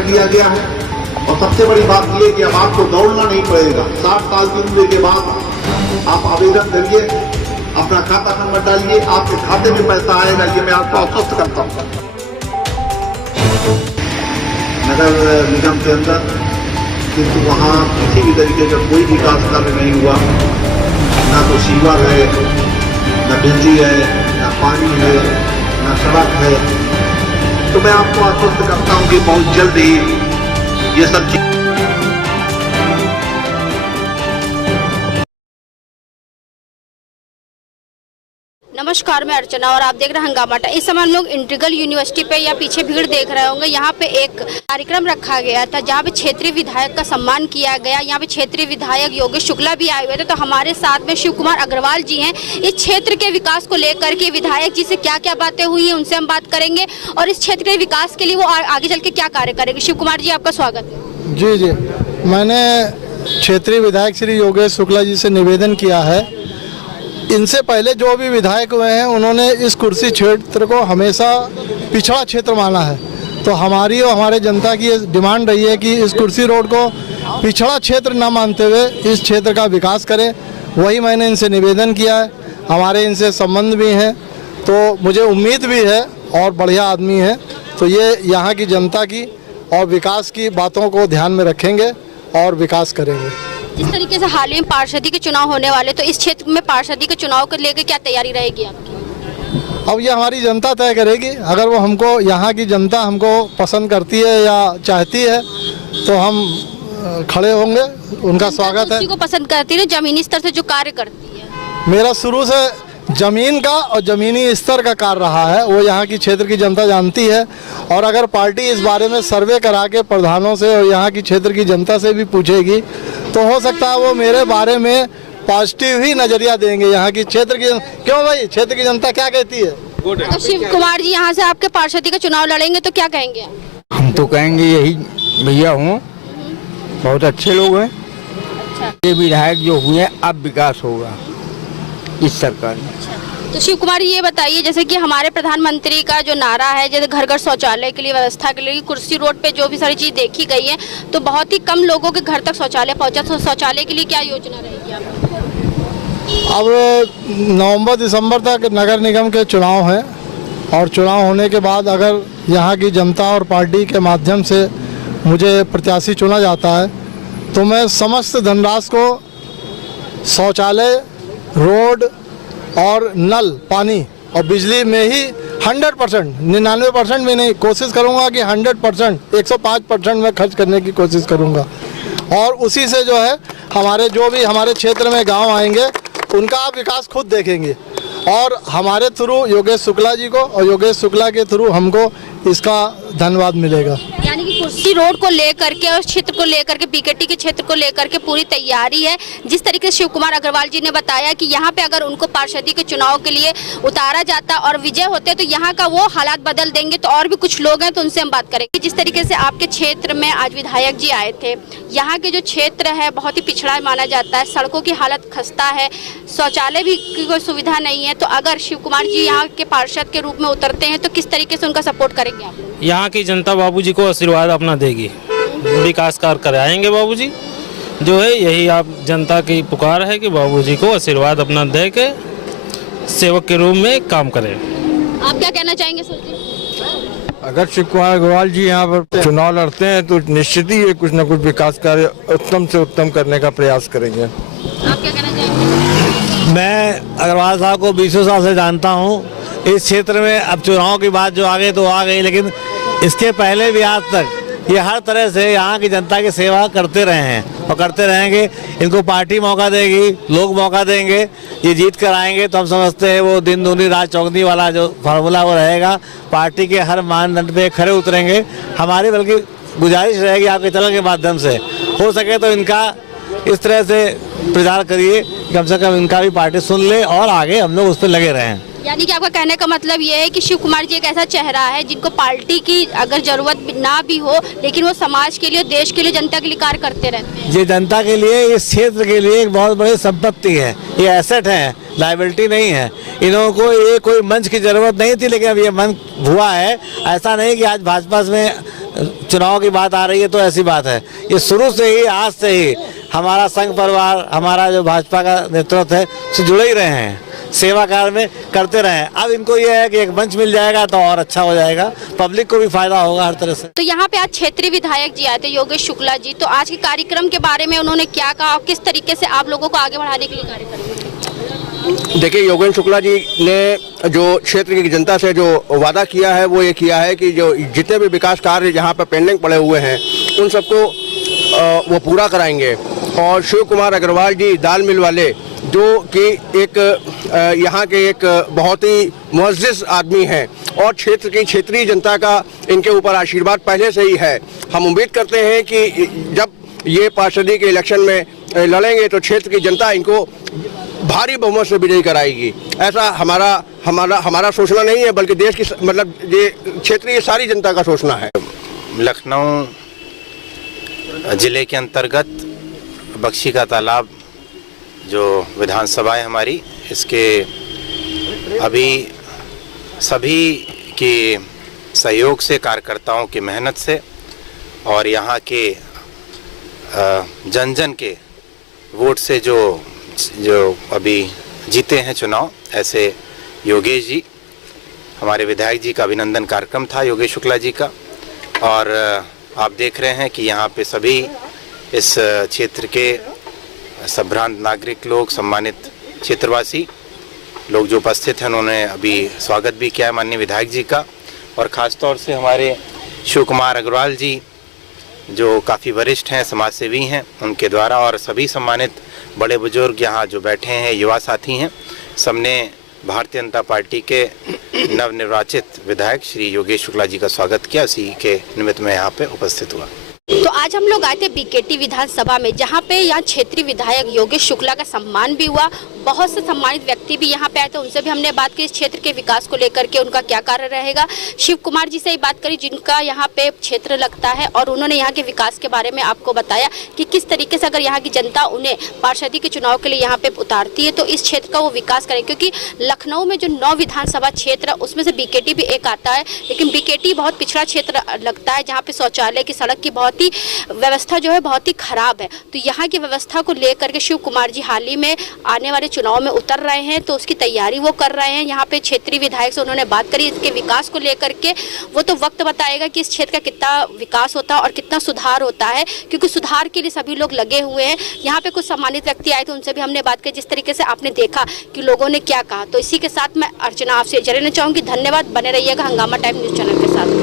कर लिया गया है। और सबसे बड़ी बात यह कि अब आपको दौड़ना नहीं पड़ेगा। 60 साल की उम्र के बाद आप आवेदन करिए, अपना खाता नंबर डालिए, आपके खाते में पैसा आएगा, ये मैं आपको आश्वस्त करता हूँ। नगर निगम के अंदर किंतु वहाँ किसी भी तरीके का कोई विकास कार्य नहीं हुआ। ना तो सीवर है, न बिजली है, न पानी है, न सड़क है। तो मैं आपको आश्वस्त करता हूँ कि बहुत जल्द ही ये सब चीज। नमस्कार, मैं अर्चना और आप देख रहे हैं हंगामा टाइम। इस समय हम लोग इंटीग्रल यूनिवर्सिटी पे या पीछे भीड़ देख रहे होंगे। यहाँ पे एक कार्यक्रम रखा गया था जहाँ पे क्षेत्रीय विधायक का सम्मान किया गया। यहाँ पे क्षेत्रीय विधायक योगेश शुक्ला भी आए हुए थे। तो हमारे साथ में शिव कुमार अग्रवाल जी हैं। इस क्षेत्र के विकास को लेकर के विधायक जी से क्या क्या बातें हुई हैं उनसे हम बात करेंगे और इस क्षेत्र के विकास के लिए वो आगे चल के क्या कार्य करेंगे। शिव कुमार जी, आपका स्वागत है। जी जी, मैंने क्षेत्रीय विधायक श्री योगेश शुक्ला जी से निवेदन किया है। इनसे पहले जो भी विधायक हुए हैं उन्होंने इस कुर्सी क्षेत्र को हमेशा पिछड़ा क्षेत्र माना है। तो हमारी और हमारे जनता की डिमांड रही है कि इस कुर्सी रोड को पिछड़ा क्षेत्र न मानते हुए इस क्षेत्र का विकास करें। वही मैंने इनसे निवेदन किया है। हमारे इनसे संबंध भी हैं, तो मुझे उम्मीद भी है और बढ़िया आदमी है, तो ये यहाँ की जनता की और विकास की बातों को ध्यान में रखेंगे और विकास करेंगे। जिस तरीके से हाल ही में पार्षदी के चुनाव होने वाले, तो इस क्षेत्र में पार्षदी के चुनाव को लेकर क्या तैयारी रहेगी आपकी? अब ये हमारी जनता तय करेगी। अगर वो हमको, यहाँ की जनता हमको पसंद करती है या चाहती है तो हम खड़े होंगे। उनका स्वागत है। उसी को पसंद करती है जमीनी स्तर से जो कार्य करती है। मेरा शुरू से जमीन का और ज़मीनी स्तर का कार्य रहा है, वो यहाँ की क्षेत्र की जनता जानती है। और अगर पार्टी इस बारे में सर्वे करा के प्रधानों से और यहाँ की क्षेत्र की जनता से भी पूछेगी तो हो सकता है वो मेरे बारे में पॉजिटिव ही नज़रिया देंगे। यहाँ की क्षेत्र की, क्यों भाई, क्षेत्र की जनता क्या कहती है? तो शिव कुमार जी यहाँ से आपके पार्षदी का चुनाव लड़ेंगे तो क्या कहेंगे? हम तो कहेंगे यही, भैया हूँ, बहुत अच्छे लोग हैं। ये विधायक जो हुए अब विकास होगा इस सरकार में। तो शिव कुमार ये बताइए, जैसे कि हमारे प्रधानमंत्री का जो नारा है, जैसे घर घर शौचालय के लिए व्यवस्था के लिए, कुर्सी रोड पे जो भी सारी चीज देखी गई है, तो बहुत ही कम लोगों के घर तक शौचालय पहुंचा। तो शौचालय के लिए क्या योजना रहेगी आपकी? अब नवंबर दिसंबर तक नगर निगम के चुनाव हैं और चुनाव होने के बाद अगर यहाँ की जनता और पार्टी के माध्यम से मुझे प्रत्याशी चुना जाता है तो मैं समस्त धनराशि को शौचालय, रोड और नल, पानी और बिजली में ही 100%, 99% में नहीं, कोशिश करूंगा कि 100%, 105% में खर्च करने की कोशिश करूंगा। और उसी से जो है हमारे जो भी हमारे क्षेत्र में गांव आएंगे उनका आप विकास खुद देखेंगे। और हमारे थ्रू योगेश शुक्ला जी को और योगेश शुक्ला के थ्रू हमको इसका धन्यवाद मिलेगा। यानी कि कुर्सी रोड को लेकर के और क्षेत्र को लेकर के, बीकेटी के क्षेत्र को लेकर के पूरी तैयारी है। जिस तरीके से शिव कुमार अग्रवाल जी ने बताया कि यहाँ पे अगर उनको पार्षदी के चुनाव के लिए उतारा जाता और विजय होते तो यहाँ का वो हालात बदल देंगे। तो और भी कुछ लोग हैं तो उनसे हम बात करेंगे। जिस तरीके से आपके क्षेत्र में आज विधायक जी आए थे, यहाँ के जो क्षेत्र है बहुत ही पिछड़ा माना जाता है, सड़कों की हालत खस्ता है, शौचालय भी की कोई सुविधा नहीं है। तो अगर शिव कुमार जी यहाँ के पार्षद के रूप में उतरते हैं तो किस तरीके से उनका सपोर्ट करेंगे आप? यहाँ की जनता बाबूजी को आशीर्वाद अपना देगी, विकास कार्य कराएंगे बाबूजी। जो है यही आप जनता की पुकार है कि बाबूजी को आशीर्वाद अपना दे के सेवक के रूप में काम करें। आप क्या कहना चाहेंगे सर जी? अगर शिव कुमार अग्रवाल जी यहाँ पर चुनाव लड़ते हैं तो निश्चित ही ये कुछ न कुछ विकास कार्य उत्तम से उत्तम करने का प्रयास करेंगे। आप क्या कहना चाहेंगे? मैं अग्रवाल साहब को 20 साल से जानता हूँ। इस क्षेत्र में अब चुनाव की बात जो आ गई तो आ गई, लेकिन इसके पहले भी आज तक ये हर तरह से यहाँ की जनता की सेवा करते रहे हैं और करते रहेंगे। इनको पार्टी मौका देगी, लोग मौका देंगे, ये जीत कर आएंगे तो हम समझते हैं वो दिन दूनी रात चौगनी वाला जो फार्मूला वो रहेगा। पार्टी के हर मानदंड पे खड़े उतरेंगे। हमारी बल्कि गुजारिश रहेगी आपके चैनल के माध्यम से, हो सके तो इनका इस तरह से प्रचार करिए, कम से कम इनका भी पार्टी सुन ले और आगे हम लोग उस पर लगे रहें। यानी कि आपका कहने का मतलब ये है कि शिव कुमार जी एक ऐसा चेहरा है जिनको पार्टी की अगर जरूरत ना भी हो लेकिन वो समाज के लिए, देश के लिए, जनता के लिए कार्य करते रहते हैं। ये जनता के लिए, इस क्षेत्र के लिए एक बहुत बड़ी संपत्ति है, ये एसेट है, लायबिलिटी नहीं है। इन्हों को ये कोई मंच की जरूरत नहीं थी लेकिन अब ये मंच हुआ है। ऐसा नहीं कि आज भाजपा में चुनाव की बात आ रही है तो ऐसी बात है। ये शुरू से ही, आज से ही हमारा संघ परिवार, हमारा जो भाजपा का नेतृत्व है से जुड़े ही रहे हैं, सेवा कार्य में करते रहे। अब इनको ये है कि एक मंच मिल जाएगा तो और अच्छा हो जाएगा, पब्लिक को भी फायदा होगा हर तरह से। तो यहाँ पे आज क्षेत्रीय विधायक जी आए थे, योगेश शुक्ला जी, तो आज के कार्यक्रम के बारे में उन्होंने क्या कहा और किस तरीके से आप लोगों को आगे बढ़ाने के लिए कार्य करेंगे? देखिए, योगेश शुक्ला जी ने जो क्षेत्र की जनता से जो वादा किया है वो ये किया है कि जो जितने भी विकास कार्य यहाँ पर पेंडिंग पड़े हुए हैं उन सबको वो पूरा कराएंगे। और शिव कुमार अग्रवाल जी दाल मिल वाले, जो कि एक यहाँ के एक बहुत ही मुअज़्ज़िज़ आदमी हैं और क्षेत्र की क्षेत्रीय जनता का इनके ऊपर आशीर्वाद पहले से ही है। हम उम्मीद करते हैं कि जब ये पार्षदी के इलेक्शन में लड़ेंगे तो क्षेत्र की जनता इनको भारी बहुमत से विजयी कराएगी। ऐसा हमारा सोचना नहीं है, बल्कि देश की, मतलब ये क्षेत्रीय सारी जनता का सोचना है। लखनऊ जिले के अंतर्गत बख्शी का तालाब जो विधानसभा है हमारी, इसके अभी सभी के सहयोग से, कार्यकर्ताओं की मेहनत से और यहाँ के जन जन के वोट से जो अभी जीते हैं चुनाव, ऐसे योगेश जी, हमारे विधायक जी का अभिनंदन कार्यक्रम था योगेश शुक्ला जी का। और आप देख रहे हैं कि यहाँ पे सभी इस क्षेत्र के संभ्रांत नागरिक लोग, सम्मानित क्षेत्रवासी लोग जो उपस्थित हैं, उन्होंने अभी स्वागत भी किया है माननीय विधायक जी का। और ख़ास तौर से हमारे शिव कुमार अग्रवाल जी जो काफ़ी वरिष्ठ हैं, समाज सेवी हैं, उनके द्वारा, और सभी सम्मानित बड़े बुजुर्ग यहाँ जो बैठे हैं, युवा साथी हैं, सबने भारतीय जनता पार्टी के नवनिर्वाचित विधायक श्री योगेश शुक्ला जी का स्वागत किया। उसी के निमित्त में यहाँ पे उपस्थित हुआ। तो आज हम लोग आए थे बीकेटी विधानसभा में, जहाँ पे यहाँ क्षेत्रीय विधायक योगेश शुक्ला का सम्मान भी हुआ। बहुत से सम्मानित व्यक्ति भी यहाँ पे आए थे, उनसे भी हमने बात की इस क्षेत्र के विकास को लेकर के उनका क्या कार्य रहेगा। शिव कुमार जी से ही बात करी, जिनका यहाँ पे क्षेत्र लगता है, और उन्होंने यहाँ के विकास के बारे में आपको बताया कि किस तरीके से अगर यहाँ की जनता उन्हें पार्षदी के चुनाव के लिए यहाँ पे उतारती है तो इस क्षेत्र का वो विकास करें। क्योंकि लखनऊ में जो 9 विधानसभा क्षेत्र है उसमें से बीकेटी भी एक आता है, लेकिन बीकेटी बहुत पिछड़ा क्षेत्र लगता है, जहाँ पे शौचालय की, सड़क की बहुत ही व्यवस्था जो है बहुत ही खराब है। तो यहाँ की व्यवस्था को लेकर के शिव कुमार जी हाल ही में आने वाले चुनाव में उतर रहे हैं, तो उसकी तैयारी वो कर रहे हैं। यहाँ पे क्षेत्रीय विधायक से उन्होंने बात करी इसके विकास को लेकर के। वो तो वक्त बताएगा कि इस क्षेत्र का कितना विकास होता है और कितना सुधार होता है, क्योंकि सुधार के लिए सभी लोग लगे हुए हैं। यहाँ पे कुछ सम्मानित व्यक्ति आए थे, उनसे भी हमने बात की, जिस तरीके से आपने देखा कि लोगों ने क्या कहा। तो इसी के साथ मैं अर्चना आपसे इजाज़त लेना चाहूँगी। धन्यवाद, बने रहिएगा हंगामा टाइम न्यूज़ चैनल के साथ।